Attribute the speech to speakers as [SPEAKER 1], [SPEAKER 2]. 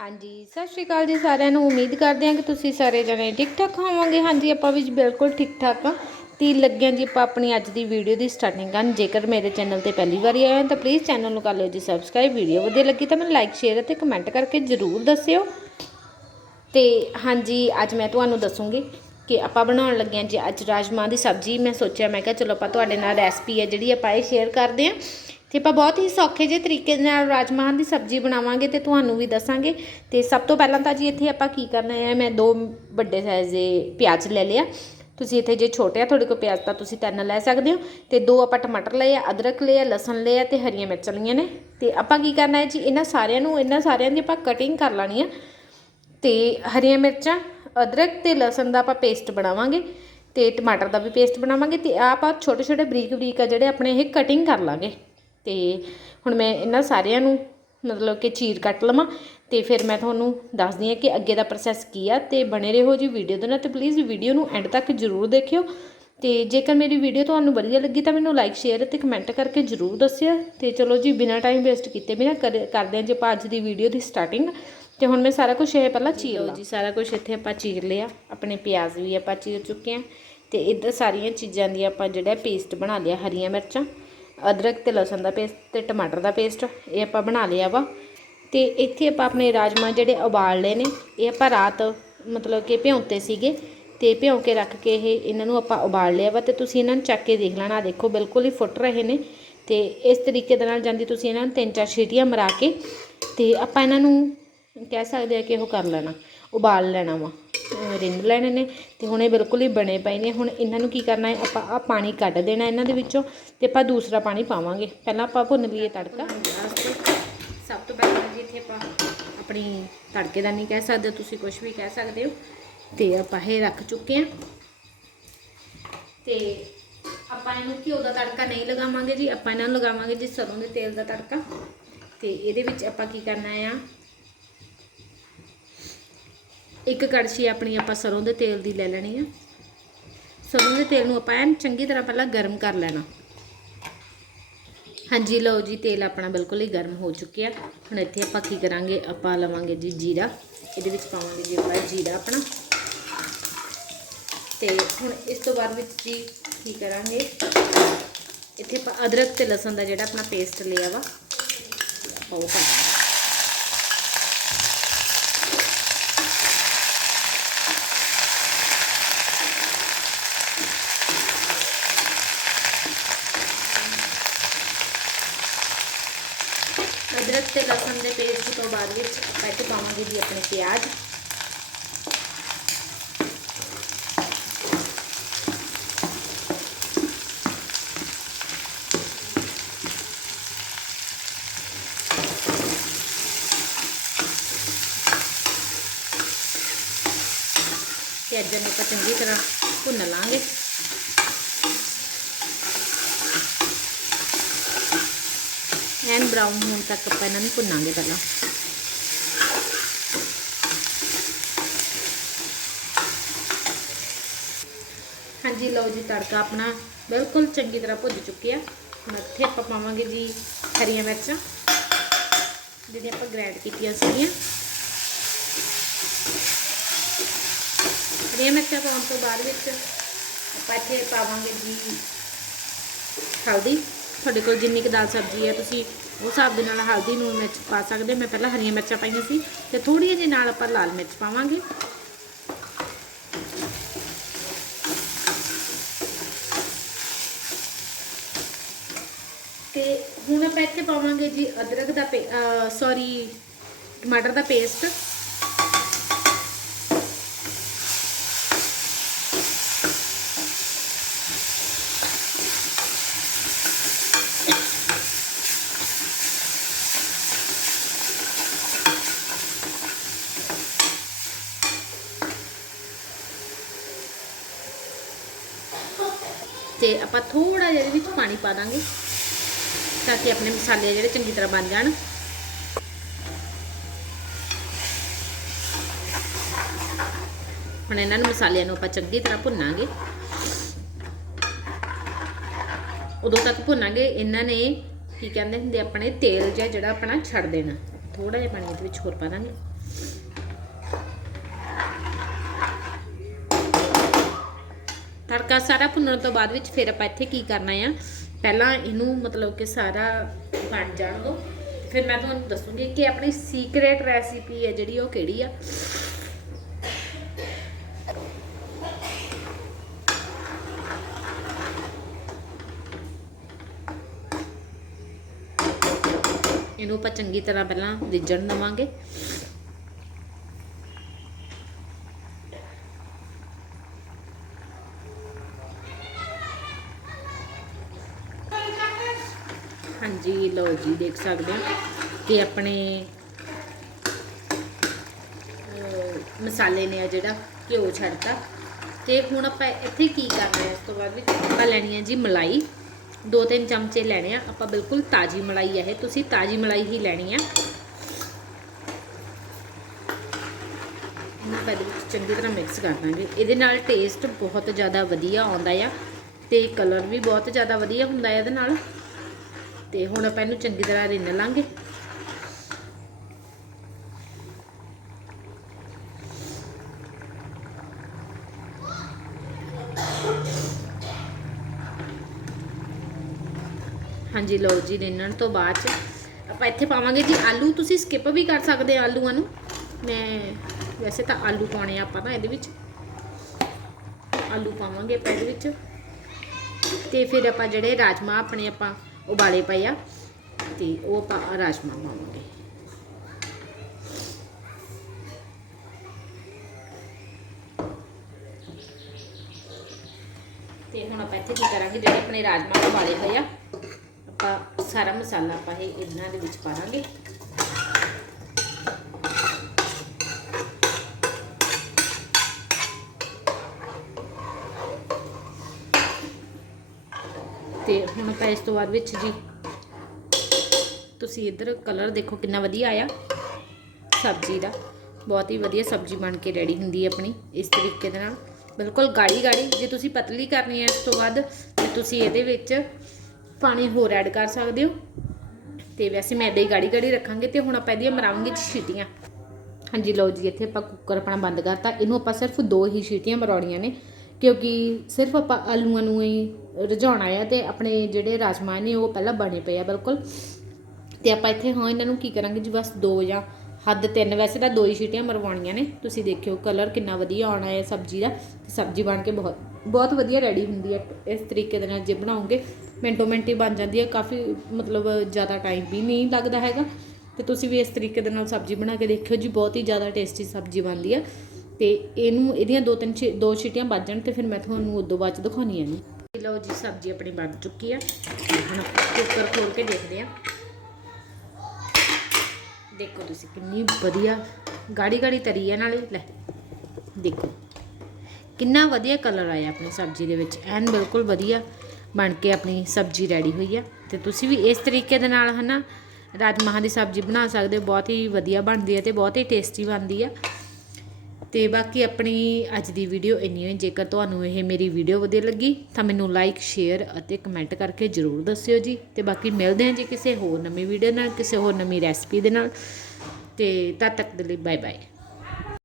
[SPEAKER 1] ਹਾਂਜੀ, ਸਤਿ ਸ਼੍ਰੀ ਅਕਾਲ ਜੀ ਸਾਰਿਆਂ ਨੂੰ। ਉਮੀਦ ਕਰਦੇ ਹਾਂ ਕਿ ਤੁਸੀਂ ਸਾਰੇ ਜਣੇ ਠੀਕ ਠਾਕ ਹੋਵੋਗੇ। ਹਾਂਜੀ, ਆਪਾਂ ਵੀ ਬਿਲਕੁਲ ਠੀਕ ਠਾਕ ਹਾਂ। ਤੀ ਲੱਗਿਆ ਜੀ ਆਪਾਂ ਆਪਣੀ ਅੱਜ ਦੀ ਵੀਡੀਓ ਦੀ ਸਟਾਰਟਿੰਗ ਕਰਨ। ਜੇਕਰ ਮੇਰੇ ਚੈਨਲ ਤੇ ਪਹਿਲੀ ਵਾਰੀ ਆਏ ਹੋ ਤਾਂ ਪਲੀਜ਼ ਚੈਨਲ ਨੂੰ ਕਰ ਲਿਓ ਜੀ ਸਬਸਕ੍ਰਾਈਬ ਵੀਡੀਓ ਵਧੀਆ ਲੱਗੀ ਤਾਂ ਮੈਨੂੰ ਲਾਈਕ ਸ਼ੇਅਰ ਅਤੇ ਕਮੈਂਟ ਕਰਕੇ ਜ਼ਰੂਰ ਦੱਸਿਓ। ਤੇ ਹਾਂਜੀ, ਅੱਜ ਮੈਂ ਤੁਹਾਨੂੰ ਦੱਸੂਗੀ ਕਿ ਆਪਾਂ ਬਣਾਉਣ ਲੱਗੇ ਹਾਂ ਜੀ ਅੱਜ ਰਾਜਮਾਂਹ ਦੀ ਸਬਜ਼ੀ। ਮੈਂ ਸੋਚਿਆ, ਮੈਂ ਕਿਹਾ ਚਲੋ ਆਪਾਂ ਤੁਹਾਡੇ ਨਾਲ ਰੈਸਪੀ ਹੈ ਜਿਹੜੀ ਆਪਾਂ ਇਹ ਸ਼ੇਅਰ ਕਰਦੇ ਹਾਂ। ਤੇ ਆਪਾਂ ਬਹੁਤ ਹੀ ਸੌਖੇ ਜਿਹੇ ਤਰੀਕੇ ਦੇ ਨਾਲ ਰਾਜਮਾ ਦੀ ਸਬਜ਼ੀ ਬਣਾਵਾਂਗੇ ਤੇ ਤੁਹਾਨੂੰ ਵੀ ਦੱਸਾਂਗੇ। ਤੇ ਸਭ ਤੋਂ ਪਹਿਲਾਂ ਤਾਂ ਜੀ ਇੱਥੇ ਆਪਾਂ ਕੀ ਕਰਨਾ ਹੈ, ਮੈਂ ਦੋ ਵੱਡੇ ਸਾਈਜ਼ ਦੇ ਪਿਆਜ਼ ਲੈ ਲਿਆ ਤੁਸੀਂ ਇੱਥੇ ਜੇ ਛੋਟੇ ਆ, ਤੁਹਾਡੇ ਕੋਲ ਪਿਆਜ਼ ਤਾਂ ਤੁਸੀਂ ਤਿੰਨ ਲੈ ਸਕਦੇ ਹੋ। ਤੇ ਦੋ ਆਪਾਂ ਟਮਾਟਰ ਲਏ ਆ, ਅਦਰਕ ਲਏ ਆ, ਲਸਣ ਲਏ ਆ ਤੇ ਹਰੀਆਂ ਮਿਰਚਾਂ ਲਈਆਂ ਨੇ। ਤੇ ਆਪਾਂ ਕੀ ਕਰਨਾ ਹੈ ਜੀ, ਇਹਨਾਂ ਸਾਰਿਆਂ ਨੂੰ, ਇਹਨਾਂ ਸਾਰਿਆਂ ਦੀ ਆਪਾਂ ਕਟਿੰਗ ਕਰ ਲੈਣੀ ਆ। ਤੇ ਹਰੀਆਂ ਮਿਰਚਾਂ, ਅਦਰਕ ਤੇ ਲਸਣ ਦਾ ਆਪਾਂ ਪੇਸਟ ਬਣਾਵਾਂਗੇ। ਤੇ ਟਮਾਟਰ ਦਾ ਵੀ ਪੇਸਟ ਬਣਾਵਾਂਗੇ ਤੇ ਆਪਾਂ ਛੋਟੇ ਛੋਟੇ ਬਰੀਕ ਬਰੀਕ ਆ ਜਿਹੜੇ ਆਪਣੇ ਇਹ ਕਟਿੰਗ ਕਰ ਲਾਂਗੇ। ਤੇ ਹੁਣ ਮੈਂ ਇਹਨਾਂ ਸਾਰਿਆਂ ਨੂੰ ਮਤਲਬ ਕਿ ਚੀਰ ਕੱਟ ਲਵਾਂ ਤੇ ਫਿਰ ਮੈਂ ਤੁਹਾਨੂੰ ਦੱਸਦੀ ਹਾਂ ਕਿ ਅੱਗੇ ਦਾ ਪ੍ਰੋਸੈਸ ਕੀ ਆ ਤੇ ਬਣੇ ਰਹੋ ਜੀ ਵੀਡੀਓ ਦੇ ਨਾਲ ਤੇ ਪਲੀਜ਼ ਵੀਡੀਓ ਨੂੰ ਐਂਡ ਤੱਕ ਜ਼ਰੂਰ ਦੇਖਿਓ ਤੇ ਜੇਕਰ ਮੇਰੀ ਵੀਡੀਓ ਤੁਹਾਨੂੰ ਵਧੀਆ ਲੱਗੀ ਤਾਂ ਮੈਨੂੰ ਲਾਈਕ ਸ਼ੇਅਰ ਅਤੇ ਕਮੈਂਟ ਕਰਕੇ ਜ਼ਰੂਰ ਦੱਸਿਓ ਤੇ ਚਲੋ ਜੀ ਬਿਨਾਂ ਟਾਈਮ ਵੇਸਟ ਕੀਤੇ ਬਿਨਾਂ ਕਰ- ਕਰਦੇ ਹਾਂ ਜੀ ਆਪਾਂ ਅੱਜ ਦੀ ਵੀਡੀਓ ਦੀ ਸਟਾਰਟਿੰਗ ਤੇ ਹੁਣ ਮੈਂ ਸਾਰਾ ਕੁਝ ਇਹ ਪਹਿਲਾਂ ਚੀਰ ਲਓ ਜੀ ਸਾਰਾ ਕੁਝ ਇੱਥੇ ਆਪਾਂ ਚੀਰ ਲਿਆ ਆਪਣੇ ਪਿਆਜ਼ ਵੀ ਆਪਾਂ ਚੀਰ ਚੁੱਕੇ ਹਾਂ ਤੇ ਇੱਧਰ ਸਾਰੀਆਂ ਚੀਜ਼ਾਂ ਦੀ ਆਪਾਂ ਜਿਹੜਾ ਪੇਸਟ ਬਣਾ ਲਿਆ ਹਰੀਆਂ ਮਿਰਚਾਂ। ਅਦਰਕ ਤੇ ਲਸਣ ਦਾ ਪੇਸਟ ਤੇ ਟਮਾਟਰ ਦਾ ਪੇਸਟ ਇਹ ਆਪਾਂ ਬਣਾ ਲਿਆ ਵਾ। ਤੇ ਇੱਥੇ ਆਪਾਂ ਆਪਣੇ ਰਾਜਮਾ ਜਿਹੜੇ ਉਬਾਲ ਲਏ ਨੇ, ਇਹ ਆਪਾਂ ਰਾਤ ਮਤਲਬ ਕਿ ਭਿਉਂਤੇ ਸੀਗੇ ਤੇ ਭਿਉਂ ਕੇ ਰੱਖ ਕੇ ਇਹ ਇਹਨਾਂ ਨੂੰ ਆਪਾਂ ਉਬਾਲ ਲਿਆ ਵਾ ਤੇ ਤੁਸੀਂ ਇਹਨਾਂ ਨੂੰ ਚੱਕ ਕੇ ਦੇਖ ਲੈਣਾ ਦੇਖੋ ਬਿਲਕੁਲ ਹੀ ਫੁੱਟ ਰਹੇ ਨੇ। ਤੇ ਇਸ ਤਰੀਕੇ ਦੇ ਨਾਲ ਜਾਂਦੀ ਤੁਸੀਂ ਇਹਨਾਂ ਨੂੰ ਤਿੰਨ ਚਾਰ ਸੀਟੀਆਂ ਮਰਾ ਕੇ ਤੇ ਆਪਾਂ ਇਹਨਾਂ ਨੂੰ ਕਹਿ ਸਕਦੇ ਆ ਕਿ ਉਹ ਕਰ ਲੈਣਾ, ਉਬਾਲ ਲੈਣਾ ਵਾ। ਰਿੰਨ ਲੈਣੇ ਨੇ ਤੇ ਹੁਣ ਇਹ ਬਿਲਕੁਲ ਹੀ ਬਣੇ ਪਏ ਨੇ। ਹੁਣ ਇਹਨਾਂ ਨੂੰ ਕੀ ਕਰਨਾ ਹੈ? ਆਪਾਂ ਆ ਪਾਣੀ ਕੱਢ ਦੇਣਾ ਇਹਨਾਂ ਦੇ ਵਿੱਚੋਂ ਤੇ ਆਪਾਂ ਦੂਸਰਾ ਪਾਣੀ ਪਾਵਾਂਗੇ। ਪਹਿਲਾਂ ਆਪਾਂ ਭੁੰਨ ਲਈਏ ਤੜਕਾ। ਸਭ ਤੋਂ ਪਹਿਲਾਂ ਜੀ ਇੱਥੇ ਆਪਾਂ ਆਪਣੀ ਤੜਕੇ ਦਾ ਨਹੀਂ ਕਹਿ ਸਕਦੇ ਤੁਸੀਂ ਕੁਝ ਵੀ ਕਹਿ ਸਕਦੇ ਹੋ। ਤੇ ਆਪਾਂ ਇਹ ਰੱਖ ਚੁੱਕੇ ਹਾਂ। ਤੇ ਆਪਾਂ ਇਹਨੂੰ ਘਿਓ ਦਾ ਤੜਕਾ ਨਹੀਂ ਲਗਾਵਾਂਗੇ ਜੀ। ਆਪਾਂ ਇਹਨਾਂ ਨੂੰ ਲਗਾਵਾਂਗੇ ਜੀ ਸਰੋਂ ਦੇ ਤੇਲ ਦਾ ਤੜਕਾ। ਤੇ ਇਹਦੇ ਵਿੱਚ ਆਪਾਂ ਕੀ ਕਰਨਾ ਆ? ਇੱਕ ਕੜਛੀ ਆਪਣੀ ਆਪਾਂ ਸਰੋਂ ਦੇ ਤੇਲ ਦੀ ਲੈ ਲੈਣੀ ਆ। ਸਰੋਂ ਦੇ ਤੇਲ ਨੂੰ ਆਪਾਂ ਐਨ ਚੰਗੀ ਤਰ੍ਹਾਂ ਪਹਿਲਾਂ ਗਰਮ ਕਰ ਲੈਣਾ। ਹਾਂਜੀ, ਲਓ ਜੀ, ਤੇਲ ਆਪਣਾ ਬਿਲਕੁਲ ਹੀ ਗਰਮ ਹੋ ਚੁੱਕਿਆ। ਹੁਣ ਇੱਥੇ ਆਪਾਂ ਕੀ ਕਰਾਂਗੇ? ਆਪਾਂ ਲਵਾਂਗੇ ਜੀ ਜੀਰਾ। ਇਹਦੇ ਵਿੱਚ ਪਾਵਾਂਗੇ ਜੀ ਆਪਾਂ ਜੀਰਾ ਆਪਣਾ। ਤੇ ਹੁਣ ਇਸ ਤੋਂ ਬਾਅਦ ਵਿੱਚ ਜੀ ਕੀ ਕਰਾਂਗੇ? ਇੱਥੇ ਆਪਾਂ ਅਦਰਕ ਤੇ ਲਸਣ ਦਾ ਜਿਹੜਾ ਆਪਣਾ ਪੇਸਟ ਲਿਆ ਵਾ ਆਪਾਂ ਉਹ ਪਾ ਦਾਂਗੇ। ਅਦਰਕ ਤੇ ਲਸਣ ਦੇ ਪੇਸਟ ਤੋਂ ਬਾਅਦ ਵਿੱਚ ਆਪਾਂ ਇੱਥੇ ਪਾਵਾਂਗੇ ਜੀ ਆਪਣੇ ਪਿਆਜ਼ ਪਿਆਜ਼ਾਂ ਨੂੰ ਆਪਾਂ ਚੰਗੀ ਤਰ੍ਹਾਂ ਭੁੰਨ ਲਾਂਗੇ ਐਨ ਬਰਾਊਨ ਹੋਣ ਤੱਕ ਆਪਾਂ ਇਹਨਾਂ ਨੂੰ ਭੁੰਨਾਂਗੇ ਪਹਿਲਾਂ ਹਾਂਜੀ, ਲਓ ਜੀ, ਤੜਕਾ ਆਪਣਾ ਬਿਲਕੁਲ ਚੰਗੀ ਤਰ੍ਹਾਂ ਭੁੱਜ ਚੁੱਕਿਆ। ਹੁਣ ਇੱਥੇ ਆਪਾਂ ਪਾਵਾਂਗੇ ਜੀ ਹਰੀਆਂ ਮਿਰਚਾਂ, ਜਿਹੜੀਆਂ ਆਪਾਂ ਗ੍ਰੈਂਡ ਕੀਤੀਆਂ ਸੀਗੀਆਂ। ਹਰੀਆਂ ਮਿਰਚਾਂ ਪਾਉਣ ਤੋਂ ਬਾਅਦ ਵਿੱਚ ਆਪਾਂ ਇੱਥੇ ਪਾਵਾਂਗੇ ਜੀ ਹਲਦੀ। ਤੁਹਾਡੇ ਕੋਲ ਜਿੰਨੀ ਕੁ ਦਾਲ ਸਬਜ਼ੀ ਹੈ, ਤੁਸੀਂ ਉਸ ਹਿਸਾਬ ਦੇ ਨਾਲ ਹਲਦੀ, ਨੂਣ ਮਿਰਚ ਪਾ ਸਕਦੇ ਹੋ। ਮੈਂ ਪਹਿਲਾਂ ਹਰੀਆਂ ਮਿਰਚਾਂ ਪਾਈਆਂ ਸੀ ਤੇ ਥੋੜੀ ਜਿਹੀ ਨਾਲ ਆਪਾਂ ਲਾਲ ਮਿਰਚ ਪਾਵਾਂਗੇ। ਤੇ ਹੁਣ ਆਪਾਂ ਇੱਥੇ ਪਾਵਾਂਗੇ ਜੀ ਅਦਰਕ ਦਾ ਸੌਰੀ ਟਮਾਟਰ ਦਾ ਪੇਸਟ ਤੇ ਆਪਾਂ ਥੋੜਾ ਜਿਹਾ ਇਹਦੇ ਵਿੱਚ ਪਾਣੀ ਪਾ ਦਾਂਗੇ। ਤਾਂ ਕਿ ਆਪਣੇ ਮਸਾਲੇ ਜਿਹੜੇ ਚੰਗੀ ਤਰ੍ਹਾਂ ਬਣ ਜਾਣ। ਹੁਣ ਇਹਨਾਂ ਨੂੰ ਮਸਾਲਿਆਂ ਨੂੰ ਆਪਾਂ ਚੰਗੀ ਤਰ੍ਹਾਂ ਭੁੰਨਾਂਗੇ। ਉਦੋਂ ਤੱਕ ਭੁੰਨਾਂਗੇ। ਇਹਨਾਂ ਨੇ ਕੀ ਕਹਿੰਦੇ ਹੁੰਦੇ ਆਪਣੇ ਤੇਲ ਜਿਹਾ ਜਿਹੜਾ ਆਪਣਾ ਛੱਡ ਦੇਣਾ। ਥੋੜਾ ਜਿਹਾ ਪਾਣੀ ਦੇ ਵਿੱਚ ਹੋਰ ਪਾ ਦਾਂਗੇ। ਤੜਕਾ ਸਾਰਾ ਭੁੰਨਣ ਤੋਂ ਬਾਅਦ ਵਿੱਚ ਫਿਰ ਆਪਾਂ ਇੱਥੇ ਕੀ ਕਰਨਾ ਆ ਪਹਿਲਾਂ ਇਹਨੂੰ ਮਤਲਬ ਕਿ ਸਾਰਾ ਬਣ ਜਾਣ ਦੋ। ਫਿਰ ਮੈਂ ਤੁਹਾਨੂੰ ਦੱਸੂਗੀ ਕਿ ਆਪਣੀ ਸੀਕ੍ਰੇਟ ਰੈਸਿਪੀ ਹੈ ਜਿਹੜੀ ਉਹ ਕਿਹੜੀ ਆ। ਇਹਨੂੰ ਆਪਾਂ ਚੰਗੀ ਤਰ੍ਹਾਂ ਪਹਿਲਾਂ ਰਿੱਝਣ ਦੇਵਾਂਗੇ। ਜੀ, ਲਓ ਜੀ, ਦੇਖ ਸਕਦੇ ਹੋ ਕਿ ਆਪਣੇ ਮਸਾਲੇ ਨੇ ਆ ਜਿਹੜਾ ਘਿਓ ਛੱਡਤਾ। ਤੇ ਹੁਣ ਆਪਾਂ ਇੱਥੇ ਕੀ ਕਰਨਾ ਹੈ ਇਸ ਤੋਂ ਬਾਅਦ ਵਿੱਚ? ਆਪਾਂ ਲੈਣੀ ਹੈ ਜੀ ਮਲਾਈ। ਦੋ ਤਿੰਨ ਚਮਚੇ ਲੈਣੇ ਆ। ਆਪਾਂ ਬਿਲਕੁਲ ਤਾਜੀ ਮਲਾਈ ਹੈ ਇਹ। ਤੁਸੀਂ ਤਾਜੀ ਮਲਾਈ ਹੀ ਲੈਣੀ ਆ। ਇਹਨੂੰ ਆਪਾਂ ਇਹਦੇ ਵਿੱਚ ਚੰਗੀ ਤਰ੍ਹਾਂ ਮਿਕਸ ਕਰ ਦਾਂਗੇ। ਇਹਦੇ ਨਾਲ ਟੇਸਟ ਬਹੁਤ ਜ਼ਿਆਦਾ ਵਧੀਆ ਆਉਂਦਾ ਆ। ਤੇ ਕਲਰ ਵੀ ਬਹੁਤ ਜ਼ਿਆਦਾ ਵਧੀਆ ਹੁੰਦਾ ਹੈ ਇਹਦੇ ਨਾਲ। ਤੇ ਹੁਣ ਆਪਾਂ ਇਹਨੂੰ ਚੰਗੀ ਤਰ੍ਹਾਂ ਰਿੰਨ ਲਾਂਗੇ। ਹਾਂਜੀ, ਲਓ ਜੀ, ਰਿੰਨਣ ਤੋਂ ਬਾਅਦ ਚ ਆਪਾਂ ਇੱਥੇ ਪਾਵਾਂਗੇ ਜੀ ਆਲੂ। ਤੁਸੀਂ ਸਕਿਪ ਵੀ ਕਰ ਸਕਦੇ ਆ ਆਲੂਆਂ ਨੂੰ। ਮੈਂ ਵੈਸੇ ਤਾਂ ਆਲੂ ਪਾਉਣੇ ਆ ਆਪਾਂ ਤਾਂ ਇਹਦੇ ਵਿੱਚ। ਆਲੂ ਪਾਵਾਂਗੇ ਆਪਾਂ ਇਹਦੇ ਵਿੱਚ। ਤੇ ਫਿਰ ਆਪਾਂ ਜਿਹੜੇ ਰਾਜਮਾ ਆਪਣੇ ਆਪਾਂ ਉਬਾਲੇ ਪਏ ਆ ਤੇ ਉਹ ਆਪਾਂ ਰਾਜਮਾ ਪਾਵਾਂਗੇ। ਤੇ ਹੁਣ ਆਪਾਂ ਇੱਥੇ ਕੀ ਕਰਾਂਗੇ, ਜਿਹੜੇ ਆਪਣੇ ਰਾਜਮਾ ਉਬਾਲੇ ਪਏ ਆ, ਆਪਾਂ ਸਾਰਾ ਮਸਾਲਾ ਆਪਾਂ ਇਹ ਇਹਨਾਂ ਦੇ ਵਿੱਚ ਪਾਵਾਂਗੇ। ਤੇ ਹੁਣ ਆਪਾਂ ਇਸ ਤੋਂ ਬਾਅਦ ਵਿੱਚ ਜੀ ਤੁਸੀਂ ਇੱਧਰ ਕਲਰ ਦੇਖੋ ਕਿੰਨਾ ਵਧੀਆ ਆਇਆ। ਸਬਜ਼ੀ ਦਾ, ਬਹੁਤ ਹੀ ਵਧੀਆ ਸਬਜ਼ੀ ਬਣ ਕੇ ਰੈਡੀ ਹੁੰਦੀ ਹੈ ਆਪਣੀ ਇਸ ਤਰੀਕੇ ਦੇ ਨਾਲ। ਬਿਲਕੁਲ ਗਾੜੀ ਗਾੜੀ, ਜੇ ਤੁਸੀਂ ਪਤਲੀ ਕਰਨੀ ਹੈ ਇਸ ਤੋਂ ਬਾਅਦ ਤੇ ਤੁਸੀਂ ਇਹਦੇ ਵਿੱਚ ਪਾਣੀ ਹੋਰ ਐਡ ਕਰ ਸਕਦੇ ਹੋ। ਤੇ ਵੈਸੇ ਮੈਂ ਇੱਦਾਂ ਹੀ ਗਾੜੀ ਗਾੜੀ ਰੱਖਾਂਗੇ ਤੇ ਹੁਣ ਆਪਾਂ ਇਹਦੀਆਂ ਮਰਾਵਾਂਗੇ ਛੀਟੀਆਂ ਹਾਂਜੀ ਲਓ ਜੀ, ਇੱਥੇ ਆਪਾਂ ਕੁੱਕਰ ਆਪਣਾ ਬੰਦ ਕਰਤਾ। ਇਹਨੂੰ ਆਪਾਂ ਸਿਰਫ ਦੋ ਹੀ ਛੀਟੀਆਂ ਮਰਾਉਣੀਆਂ ਨੇ। ਕਿਉਂਕਿ ਸਿਰਫ ਆਪਾਂ ਆਲੂਆਂ ਨੂੰ ਹੀ ਰਝਾਉਣਾ ਆ ਅਤੇ ਆਪਣੇ ਜਿਹੜੇ ਰਾਜਮਾ ਨੇ ਉਹ ਪਹਿਲਾਂ ਬਣੇ ਪਏ ਆ, ਬਿਲਕੁਲ। ਅਤੇ ਆਪਾਂ ਇੱਥੇ, ਹਾਂ, ਇਹਨਾਂ ਨੂੰ ਕੀ ਕਰਾਂਗੇ ਜੀ, ਬਸ ਦੋ ਜਾਂ ਹੱਦ ਤਿੰਨ, ਵੈਸੇ ਤਾਂ ਦੋ ਹੀ ਸੀਟੀਆਂ ਮਰਵਾਉਣੀਆਂ ਨੇ। ਤੁਸੀਂ ਦੇਖਿਓ ਕਲਰ ਕਿੰਨਾ ਵਧੀਆ ਆਉਣਾ ਹੈ ਸਬਜ਼ੀ ਦਾ। ਤੇ ਸਬਜ਼ੀ ਬਣ ਕੇ ਬਹੁਤ ਬਹੁਤ ਵਧੀਆ ਰੈਡੀ ਹੁੰਦੀ ਹੈ। ਇਸ ਤਰੀਕੇ ਦੇ ਨਾਲ ਜੇ ਬਣਾਉਂਗੇ ਮਿੰਟੋ ਮਿੰਟ ਹੀ ਬਣ ਜਾਂਦੀ ਹੈ। ਕਾਫੀ, ਮਤਲਬ, ਜ਼ਿਆਦਾ ਟਾਈਮ ਵੀ ਨਹੀਂ ਲੱਗਦਾ ਹੈਗਾ। ਤੇ ਤੁਸੀਂ ਵੀ ਇਸ ਤਰੀਕੇ ਦੇ ਨਾਲ ਸਬਜ਼ੀ ਬਣਾ ਕੇ ਦੇਖਿਓ ਜੀ, ਬਹੁਤ ਹੀ ਜ਼ਿਆਦਾ ਟੇਸਟੀ ਸਬਜ਼ੀ ਬਣਦੀ ਹੈ। ਤੇ ਇਹਨੂੰ, ਇਹਦੀਆਂ ਦੋ ਤਿੰਨ ਛੀ- ਦੋ ਛੀਟੀਆਂ ਵੱਜ ਜਾਣ ਤੇ ਫਿਰ ਮੈਂ ਤੁਹਾਨੂੰ ਉਦੋਂ ਬਾਅਦ ਚ ਦਿਖਾਉਣੀ ਹੈ ਜੀ ਲਓ ਜੀ, ਸਬਜ਼ੀ ਆਪਣੀ ਬਣ ਚੁੱਕੀ ਆ। ਹੁਣ ਆਪਾਂ ਕੁੱਕਰ ਖੋਲ ਕੇ ਦੇਖਦੇ ਆ। ਦੇਖੋ ਤੁਸੀਂ ਕਿੰਨੀ ਵਧੀਆ ਗਾੜੀ ਗਾੜੀ ਤਰੀ ਹੈ ਨਾਲੇ। ਲੈ, ਦੇਖੋ। ਕਿੰਨਾ ਵਧੀਆ ਕਲਰ ਆਇਆ ਆਪਣੀ ਸਬਜ਼ੀ ਦੇ ਵਿੱਚ। ਐਨ ਬਿਲਕੁਲ ਵਧੀਆ ਬਣ ਕੇ ਆਪਣੀ ਸਬਜ਼ੀ ਰੈਡੀ ਹੋਈ ਆ। ਤੇ ਤੁਸੀਂ ਵੀ ਇਸ ਤਰੀਕੇ ਦੇ ਨਾਲ ਹਨਾ ਰਾਜਮਾਹਾਂ ਦੀ ਸਬਜ਼ੀ ਬਣਾ ਸਕਦੇ ਹੋ। ਬਹੁਤ ਹੀ ਵਧੀਆ ਬਣਦੀ ਹੈ ਤੇ ਬਹੁਤ ਹੀ ਟੇਸਟੀ ਬਣਦੀ ਆ। ਅਤੇ ਬਾਕੀ ਆਪਣੀ ਅੱਜ ਦੀ ਵੀਡੀਓ ਇੰਨੀ ਹੋਈ ਜੇਕਰ ਤੁਹਾਨੂੰ ਇਹ ਮੇਰੀ ਵੀਡੀਓ ਵਧੀਆ ਲੱਗੀ, ਤਾਂ ਮੈਨੂੰ ਲਾਈਕ ਸ਼ੇਅਰ ਅਤੇ ਕਮੈਂਟ ਕਰਕੇ ਜਰੂਰ ਦੱਸਿਓ ਜੀ। ਤੇ ਬਾਕੀ ਮਿਲਦੇ ਹਾਂ ਜੀ ਕਿਸੇ ਹੋਰ ਨਵੀਂ ਵੀਡੀਓ ਨਾਲ, ਕਿਸੇ ਹੋਰ ਨਵੀਂ ਰੈਸਪੀ ਦੇ ਨਾਲ। ਤੇ ਤਦ ਤੱਕ ਦੇ ਲਈ ਬਾਏ ਬਾਏ